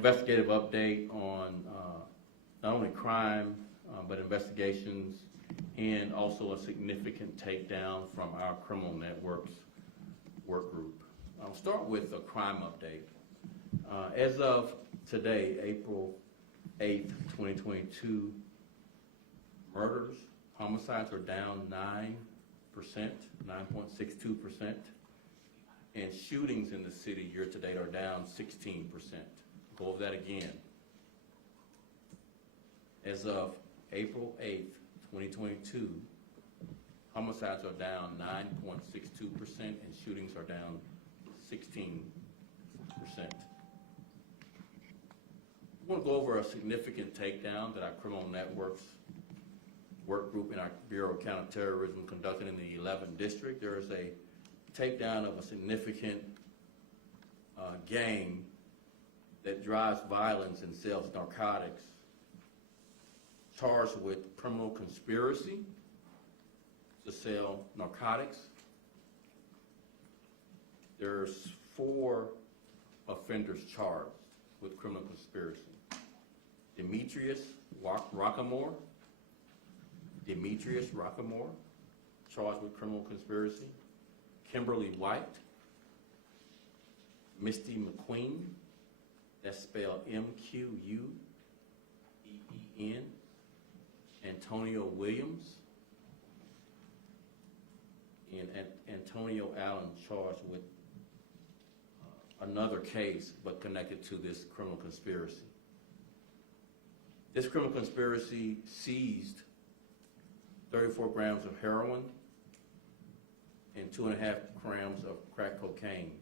investigative update on not only crime, but investigations, and also a significant takedown from our criminal networks work group. I'll start with a crime update. As of today, April 8th, 2022, murders, homicides are down 9%, 9.62%, and shootings in the city year to date are down 16%. Go over that again. As of April 8th, 2022, homicides are down 9.62% and shootings are down 16%. I want to go over a significant takedown that our criminal networks work group in our Bureau of Counterterrorism conducted in the 11th District. There is a takedown of a significant gang that drives violence and sells narcotics, charged with criminal conspiracy to sell narcotics. There's 4 offenders charged with criminal conspiracy. Demetrius Rockamore, charged with criminal conspiracy. Kimberly White, Misty McQueen, that's spelled MQUEEN, Antonio Williams, and Antonio Allen charged with another case but connected to this criminal conspiracy. This criminal conspiracy seized 34 grams of heroin and 2.5 grams of crack cocaine.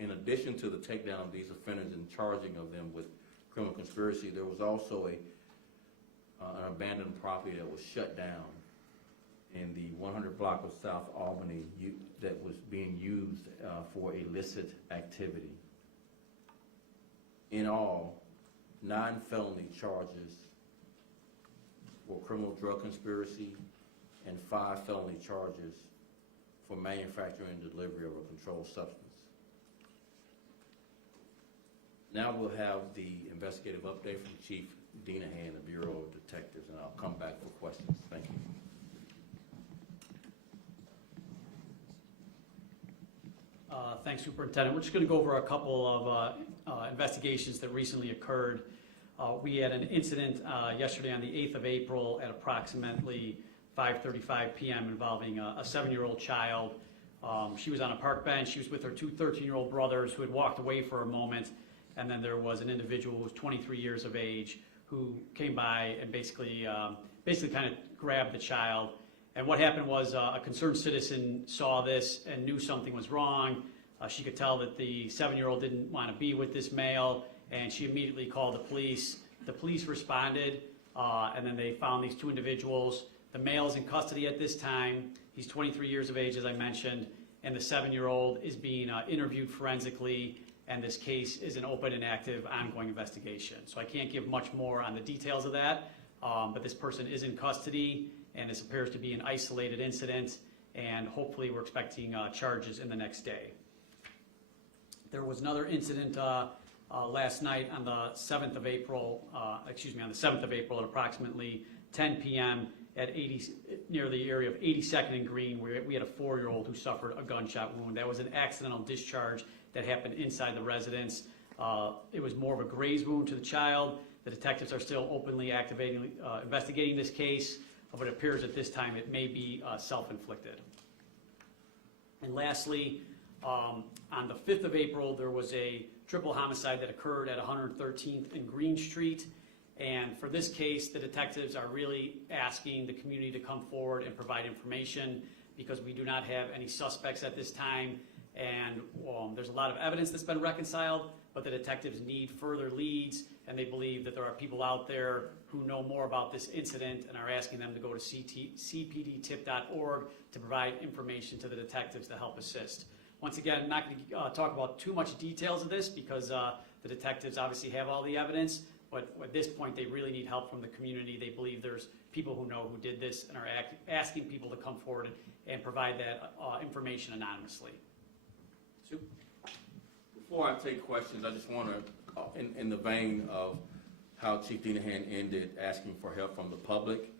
In addition to the takedown of these offenders and charging of them with criminal conspiracy, there was also an abandoned property that was shut down in the 100 block of South Albany that was being used for illicit activity. In all, 9 felony charges for criminal drug conspiracy and 5 felony charges for manufacturing and delivery of a controlled substance. Now we'll have the investigative update from Chief Dinahan, the Bureau of Detectives, and I'll come back for questions. Thank you. Thanks, Superintendent. We're just going to go over a couple of investigations that recently occurred. We had an incident yesterday on the 8th of April at approximately 5:35 p.m. involving a 7-year-old child. She was on a park bench. She was with her 2 13-year-old brothers who had walked away for a moment, and then there was an individual who was 23 years of age who came by and basically kind of grabbed the child. And what happened was a concerned citizen saw this and knew something was wrong. She could tell that the 7-year-old didn't want to be with this male, and she immediately called the police. The police responded, and then they found these 2 individuals. The male is in custody at this time. He's 23 years of age, as I mentioned, and the 7-year-old is being interviewed forensically, and this case is an open and active ongoing investigation. So I can't give much more on the details of that, but this person is in custody, and this appears to be an isolated incident, and hopefully we're expecting charges in the next day. There was another incident last night on the 7th of April, on the 7th of April at approximately 10 p.m. near the area of 82nd and Green, where we had a 4-year-old who suffered a gunshot wound. That was an accidental discharge that happened inside the residence. It was more of a graze wound to the child. The detectives are still openly investigating this case, but it appears at this time it may be self-inflicted. And lastly, on the 5th of April, there was a triple homicide that occurred at 113th and Green Street. And for this case, the detectives are really asking the community to come forward and provide information because we do not have any suspects at this time. And there's a lot of evidence that's been reconciled, but the detectives need further leads, and they believe that there are people out there who know more about this incident and are asking them to go to cpdtip.org to provide information to the detectives to help assist. Once again, I'm not going to talk about too much details of this because the detectives obviously have all the evidence, but at this point they really need help from the community. They believe there's people who know who did this and are asking people to come forward and provide that information anonymously. Before I take questions, I just want to in the vein of how Chief Dinahan ended asking for help from the public,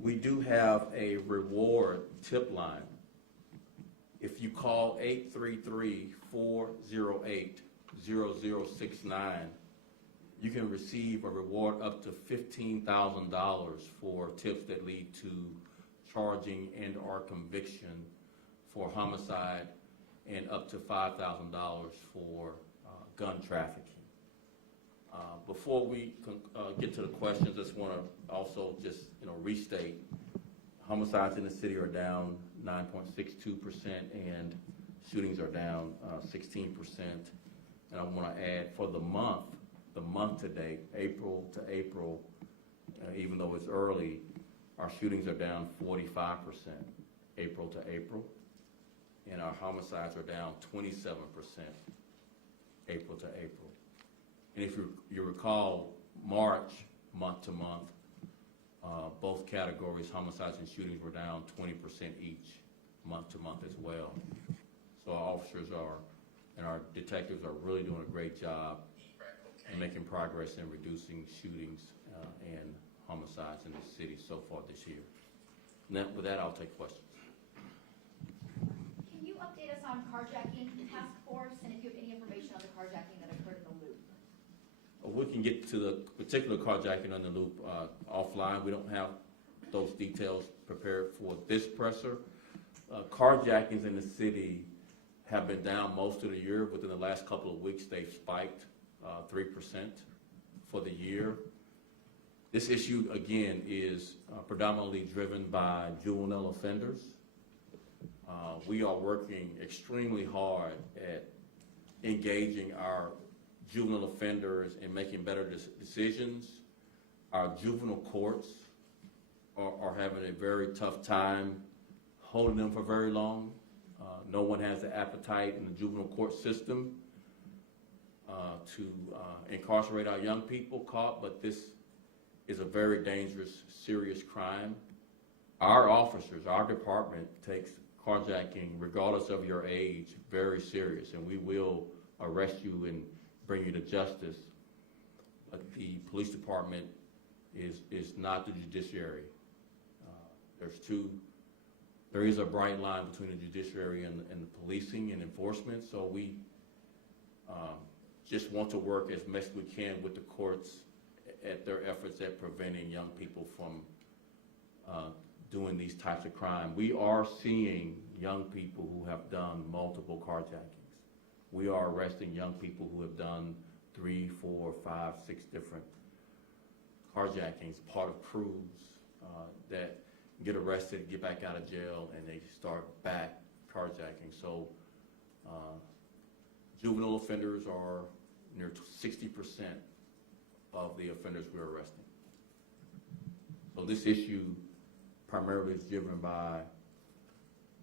we do have a reward tip line. If you call 833-408-0069, you can receive a reward up to $15,000 for tips that lead to charging and or conviction for homicide, and up to $5,000 for gun trafficking. Before we get to the questions, I just want to also just restate, homicides in the city are down 9.62%, and shootings are down 16%. And I want to add, for the month to date, April to April, even though it's early, our shootings are down 45%, April to April, and our homicides are down 27%, April to April. And if you recall, March, month to month, both categories, homicides and shootings, were down 20% each, month to month as well. So our officers and our detectives are really doing a great job in making progress in reducing shootings and homicides in the city so far this year. Now, with that, I'll take questions. Can you update us on carjacking task force, and if you have any information on the carjacking that occurred in the Loop? We can get to the particular carjacking on the Loop offline. We don't have those details prepared for this presser. Carjackings in the city have been down most of the year. Within the last couple of weeks, they've spiked 3% for the year. This issue, again, is predominantly driven by juvenile offenders. We are working extremely hard at engaging our juvenile offenders and making better decisions. Our juvenile courts are having a very tough time holding them for very long. No one has the appetite in the juvenile court system to incarcerate our young people caught, but this is a very dangerous, serious crime. Our officers, our department takes carjacking, regardless of your age, very serious, and we will arrest you and bring you to justice. But the police department is not the judiciary. There is a bright line between the judiciary and the policing and enforcement, so we just want to work as best we can with the courts at their efforts at preventing young people from doing these types of crime. We are seeing young people who have done multiple carjackings. We are arresting young people who have done 3, 4, 5, 6 different carjackings, part of crews that get arrested, get back out of jail, and they start back carjacking. So juvenile offenders are near 60% of the offenders we're arresting. So this issue primarily is driven by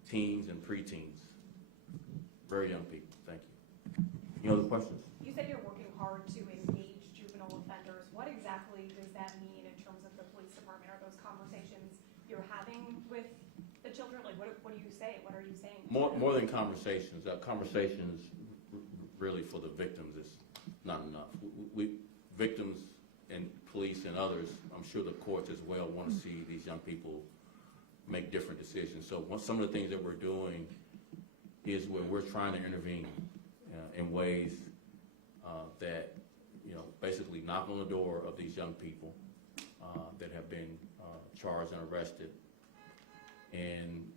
teens and preteens, very young people. Thank you. Any other questions? You said you're working hard to engage juvenile offenders. What exactly does that mean in terms of the police department? Are those conversations you're having with the children? Like, what do you say? What are you saying? More than conversations. Conversations really for the victims is not enough. Victims and police and others, I'm sure the courts as well, want to see these young people make different decisions. So some of the things that we're doing is where we're trying to intervene in ways that basically knock on the door of these young people that have been charged and arrested, and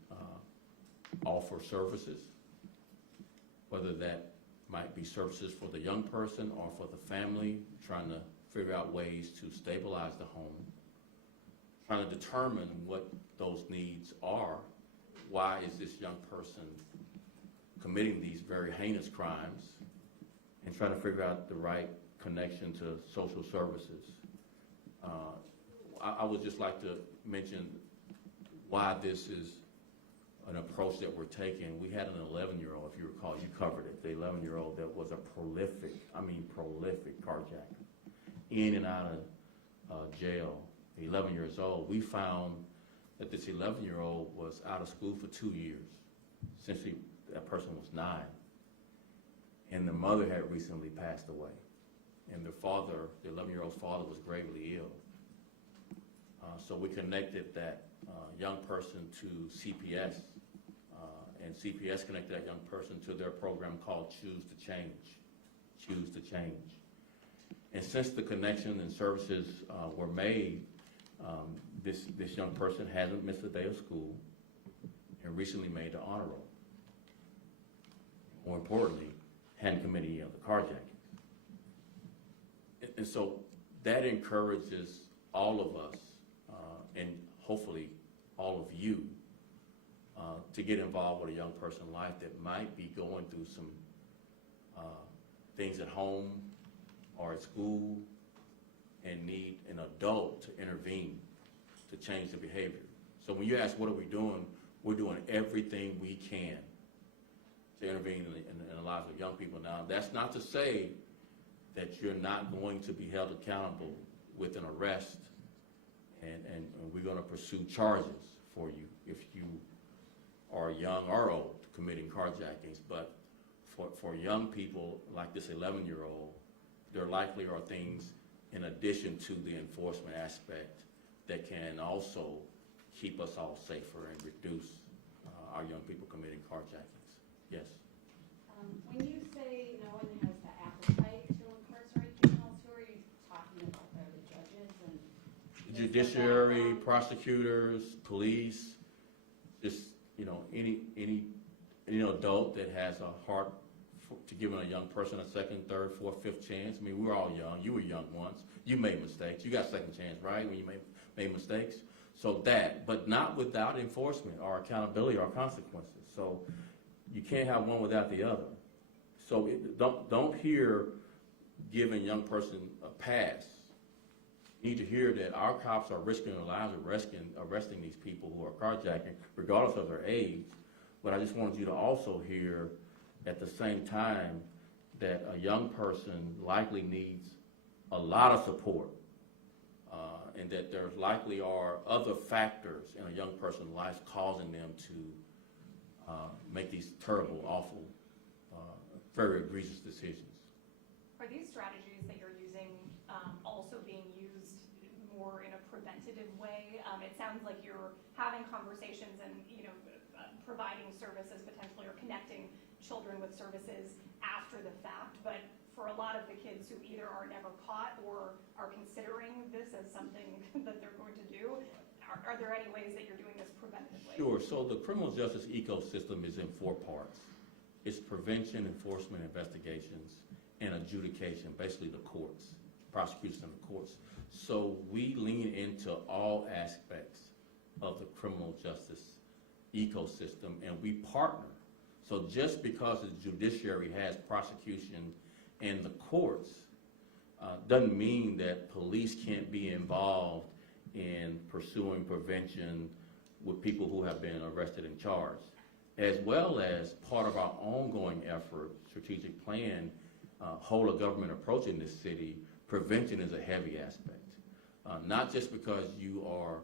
offer services, whether that might be services for the young person or for the family, trying to figure out ways to stabilize the home, trying to determine what those needs are. Why is this young person committing these very heinous crimes, and trying to figure out the right connection to social services. I would just like to mention why this is an approach that we're taking. We had an 11-year-old, if you recall, you covered it, the 11-year-old that was a prolific carjacker, in and out of jail, 11 years old. We found that this 11-year-old was out of school for 2 years, since that person was 9. And the mother had recently passed away. and their father, the 11-year-old's father, was gravely ill. So we connected that young person to CPS, and CPS connected that young person to their program called Choose to Change. Choose to Change. And since the connection and services were made, this young person hasn't missed a day of school and recently made the honor roll. More importantly, hadn't committed any of the carjacking. And so that encourages all of us, and hopefully all of you, to get involved with a young person's life that might be going through some things at home or at school and need an adult to intervene to change the behavior. So when you ask what are we doing, we're doing everything we can to intervene in the lives of young people. Now, that's not to say that you're not going to be held accountable with an arrest, and we're going to pursue charges for you if you are young or old committing carjackings. But for young people like this 11-year-old, there likely are things in addition to the enforcement aspect that can also keep us all safer and reduce our young people committing carjackings. Yes? When you say no one has the appetite to incarcerate juveniles, who are you talking about there, the judges and? Judiciary, prosecutors, police, just, any adult that has a heart to giving a young person a second, third, fourth, fifth chance. I mean, we're all young. You were young once. You made mistakes. You got second chance, right, when you made mistakes? So but not without enforcement or accountability or consequences. So you can't have one without the other. So don't hear giving young person a pass. You need to hear that our cops are risking their lives arresting these people who are carjacking, regardless of their age. But I just wanted you to also hear at the same time that a young person likely needs a lot of support, and that there likely are other factors in a young person's life causing them to make these terrible, awful, very egregious decisions. Are these strategies that you're using also being used more in a preventative way? It sounds like you're having conversations and providing services potentially, or connecting children with services after the fact, but for a lot of the kids who either are never caught or are considering this as something that they're going to do, are there any ways that you're doing this preventatively? Sure. So the criminal justice ecosystem is in 4 parts. It's prevention, enforcement, investigations, and adjudication, basically the courts, prosecution and the courts. So we lean into all aspects of the criminal justice ecosystem, and we partner. So just because the judiciary has prosecution and the courts doesn't mean that police can't be involved in pursuing prevention with people who have been arrested and charged, as well as part of our ongoing effort, strategic plan, whole of government approach in this city. Prevention is a heavy aspect, not just because you are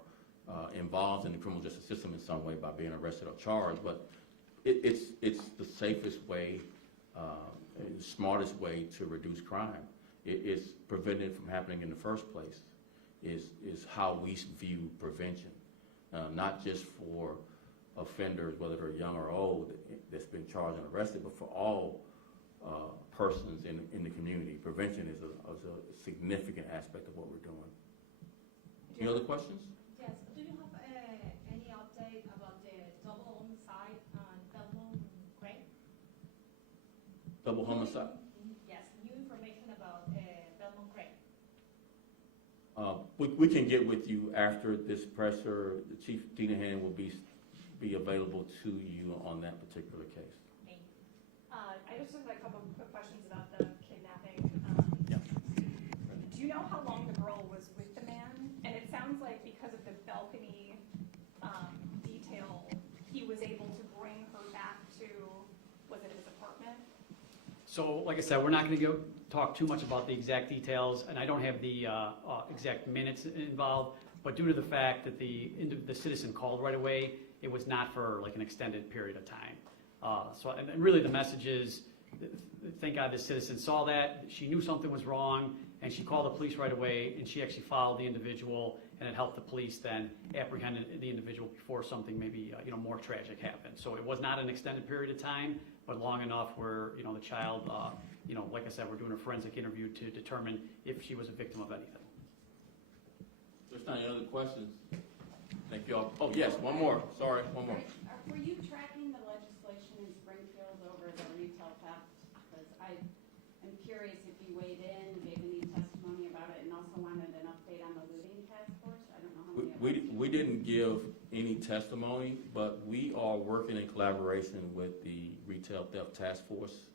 involved in the criminal justice system in some way by being arrested or charged, but it's the safest way, the smartest way to reduce crime. It's preventing it from happening in the first place, is how we view prevention, not just for offenders, whether they're young or old, that's been charged and arrested, but for all persons in the community. Prevention is a significant aspect of what we're doing. Any other questions? Yes, do you have any update about the double homicide on Belmont Gray? Double homicide? Yes, new information about Belmont Gray. We can get with you after this presser. The Chief Dinahan will be available to you on that particular case. Thank you. I just have a couple of quick questions about the kidnapping. Yeah. Do you know how long the girl was with the man? And it sounds like because of the balcony detail, he was able to bring her back to, was it his apartment? So, like I said, we're not going to talk too much about the exact details, and I don't have the exact minutes involved, but due to the fact that the citizen called right away, it was not for like an extended period of time. And really the message is, thank God this citizen saw that, she knew something was wrong, and she called the police right away, and she actually followed the individual, and it helped the police then apprehend the individual before something maybe, more tragic happened. So it was not an extended period of time, but long enough where, the child, like I said, we're doing a forensic interview to determine if she was a victim of anything. There's not any other questions? Thank you all. Oh, yes, one more. Sorry, one more. Were you tracking the legislation in Springfield over the retail theft? Because I'm curious if you weighed in, gave any testimony about it, and also wanted an update on the looting task force? I don't know how many of We didn't give any testimony, but we are working in collaboration with the Retail Theft Task Force.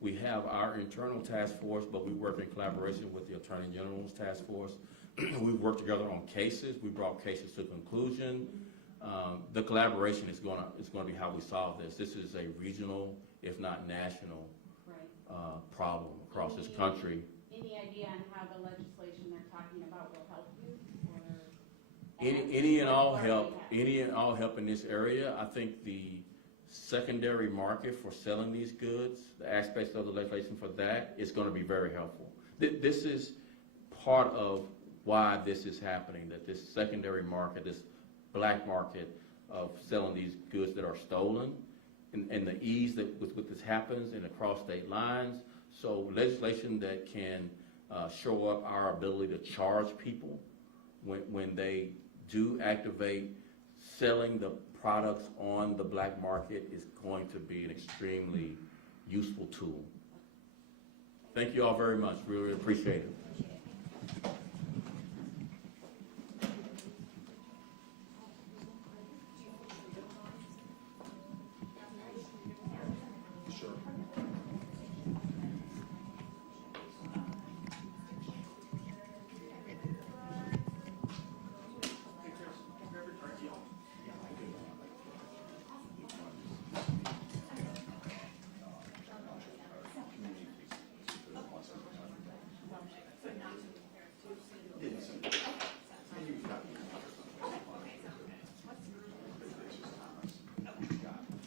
We have our internal task force, but we work in collaboration with the Attorney General's task force. We've worked together on cases. We brought cases to conclusion. The collaboration is going to be how we solve this. This is a regional, if not national, problem across this country. Any idea on how the legislation they're talking about will help you? Any and all help in this area. I think the secondary market for selling these goods, the aspects of the legislation for that is going to be very helpful. This is part of why this is happening, that this secondary market, this black market of selling these goods that are stolen, and the ease that with this happens and across state lines. So legislation that can show up our ability to charge people when they do activate selling the products on the black market is going to be an extremely useful tool. Thank you all very much. Really appreciate it.